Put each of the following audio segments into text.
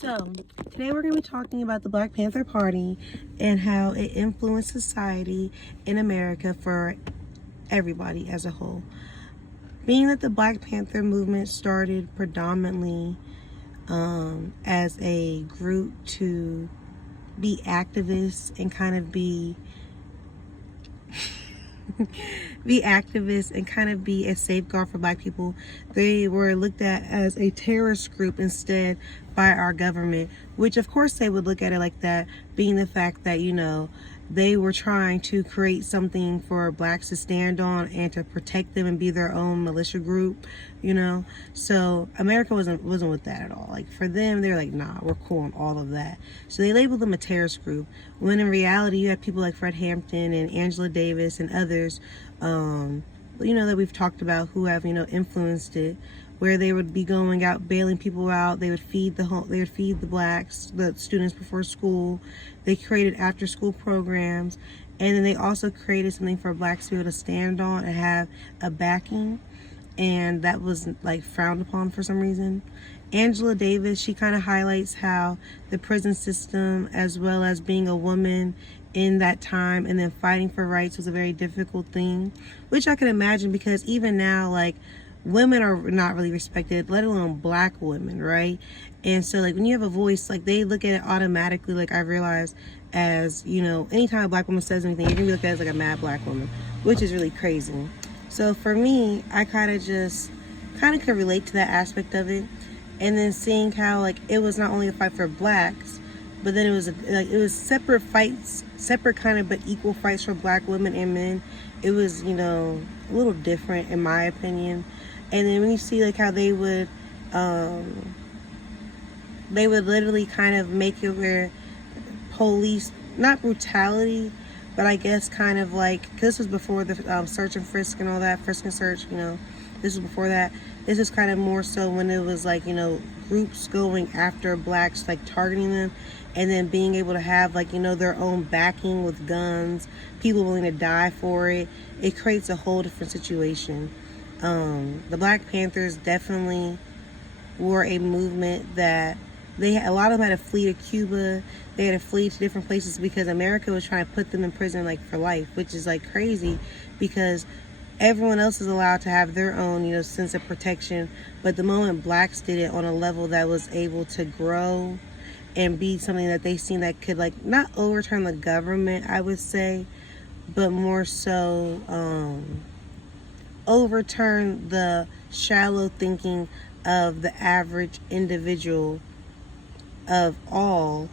So, today we're going to be talking about the Black Panther Party and how it influenced society in America for everybody as a whole. Being that the Black Panther movement started predominantly as a group to be activists and kind of be activists and kind of be a safeguard for Black people. They were looked at as a terrorist group instead by our government, which of course they would look at it like that, being the fact that, they were trying to create something for Blacks to stand on and to protect them and be their own militia group, So America wasn't with that at all. Like, for them, they're like, nah, we're cool on all of that. So they labeled them a terrorist group, when in reality you had people like Fred Hampton and Angela Davis and others that we've talked about who have influenced it, where they would be going out bailing people out. They would feed the Blacks, the students, before school. They created after school programs, and then they also created something for Blacks to be able to stand on and have a backing, and that was like frowned upon for some reason. Angela Davis, she kind of highlights how the prison system, as well as being a woman in that time and then fighting for rights, was a very difficult thing, which I can imagine, because even now, like, women are not really respected, let alone Black women, right? And so, like, when you have a voice, like, they look at it automatically, like, I realize, as, anytime a Black woman says anything, you're gonna be looked at as like a mad Black woman, which is really crazy. So for me, I kind of could relate to that aspect of it. And then seeing how, like, it was not only a fight for Blacks, but then it was separate fights, separate kind of but equal fights for Black women and men. It was, a little different in my opinion. And then when you see like how they would literally kind of make it where police, not brutality, but I guess kind of like, because this was before the search and frisk and all that, frisk and search, this was before that. This is kind of more so when it was like, groups going after Blacks, like targeting them, and then being able to have like, their own backing with guns, people willing to die for it. It creates a whole different situation. The Black Panthers definitely were a movement that a lot of them had to flee to Cuba. They had to flee to different places because America was trying to put them in prison like for life, which is like crazy, because everyone else is allowed to have their own, sense of protection. But the moment Blacks did it on a level that was able to grow and be something that they seen that could, like, not overturn the government, I would say, but more so overturn the shallow thinking of the average individual of all,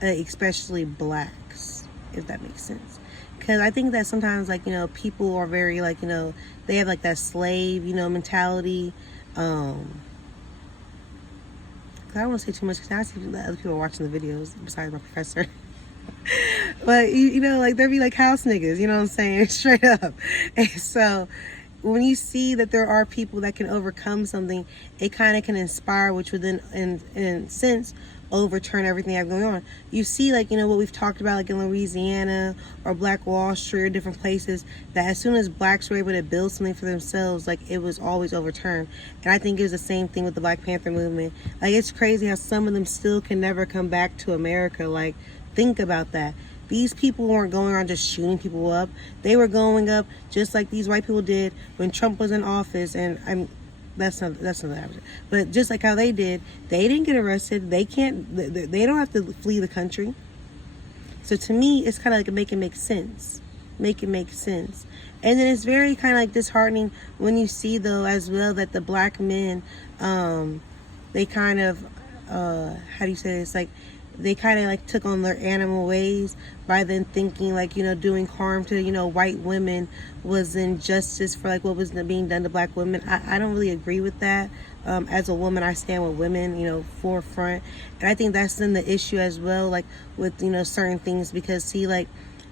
especially Blacks, if that makes sense. Because I think that sometimes, like, people are very, like, they have, like, that slave, mentality. I don't want to say too much because now I see that other people are watching the videos besides my professor. But, like, they'll be like house niggas, you know what I'm saying? Straight up. And so when you see that there are people that can overcome something, it kind of can inspire, which would then, in a sense, overturn everything that's going on. You see, like, what we've talked about, like in Louisiana or Black Wall Street or different places, that as soon as Blacks were able to build something for themselves, like, it was always overturned. And I think it was the same thing with the Black Panther movement. Like, it's crazy how some of them still can never come back to America. Like, think about that. These people weren't going around just shooting people up. They were going up just like these white people did when Trump was in office. And that's not average. But just like how they did, they didn't get arrested. They don't have to flee the country. So to me, it's kind of like make it make sense. Make it make sense. And then it's very kind of like disheartening when you see, though, as well, that the Black men, they kind of, how do you say this? Like, they kind of like took on their animal ways by then thinking like, doing harm to, white women was injustice for like what was being done to Black women. I don't really agree with that. As a woman, I stand with women, forefront. And I think that's then the issue as well, like with, certain things, because see, like,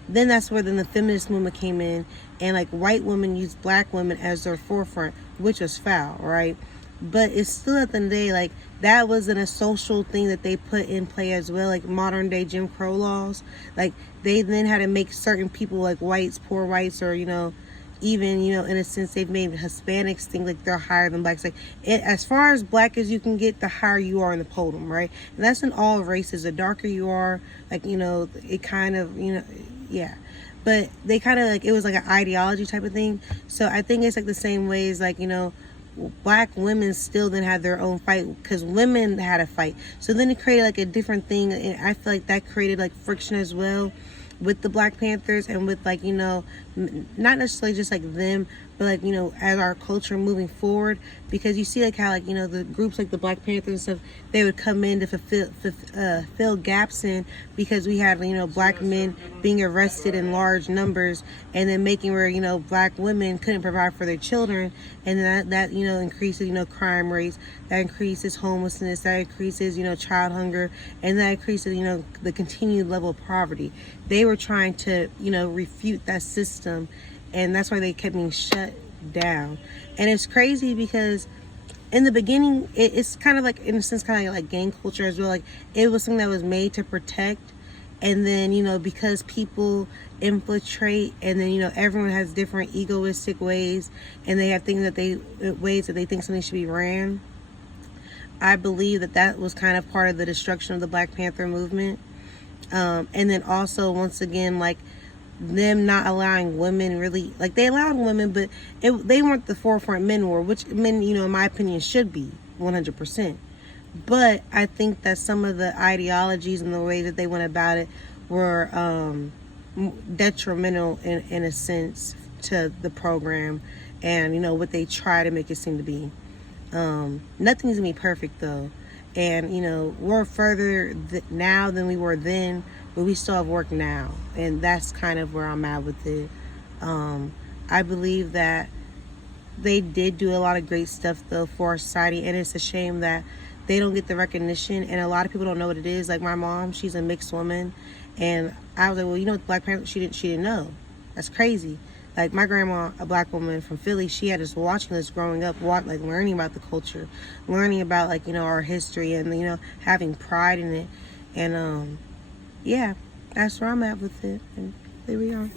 then that's where then the feminist movement came in, and like white women used Black women as their forefront, which was foul, right? But it's still, at the end of the day, like, that wasn't a social thing that they put in play as well, like modern day Jim Crow laws. Like, they then had to make certain people, like whites, poor whites, or even, you know, in a sense, they've made Hispanics think like they're higher than blacks. Like, as far as black as you can get, the higher you are in the podium, right? And that's in all races. The darker you are, like, you know, it kind of, you know, yeah. But they kind of like, it was like an ideology type of thing. So I think it's like the same ways, like, you know, black women still then had their own fight because women had a fight. So then it created like a different thing, and I feel like that created like friction as well with the Black Panthers and with, like, you know, not necessarily just like them, but like, you know, as our culture moving forward, because you see like how, like, you know, the groups like the Black Panthers and stuff, they would come in to fill gaps in, because we had, you know, black men being arrested in large numbers, and then making where, you know, black women couldn't provide for their children, and that you know, increases, you know, crime rates, that increases homelessness, that increases, you know, child hunger, and that increases, you know, the continued level of poverty. They were trying to, you know, refute that system, and that's why they kept being shut down. And it's crazy because in the beginning, it's kind of like, in a sense, kind of like gang culture as well. Like, it was something that was made to protect, and then, you know, because people infiltrate, and then, you know, everyone has different egoistic ways, and they have things that ways that they think something should be ran. I believe that was kind of part of the destruction of the Black Panther movement. And then also, once again, like, them not allowing women, really, like, they allowed women, but they weren't the forefront. Men were, which men, you know, in my opinion, should be 100%. But I think that some of the ideologies and the way that they went about it were detrimental in a sense to the program, and, you know, what they try to make it seem to be. Nothing's gonna be perfect though, and, you know, we're further now than we were then, but we still have work now, and that's kind of where I'm at with it. I believe that they did do a lot of great stuff though for our society, and it's a shame that they don't get the recognition, and a lot of people don't know what it is. Like my mom, she's a mixed woman, and I was like, well, you know, Black Panther, she didn't know. That's crazy. Like, my grandma, a black woman from Philly, she had us watching this growing up, like, learning about the culture, learning about, like, you know, our history, and, you know, having pride in it. And yeah, that's where I'm at with it, and there we are.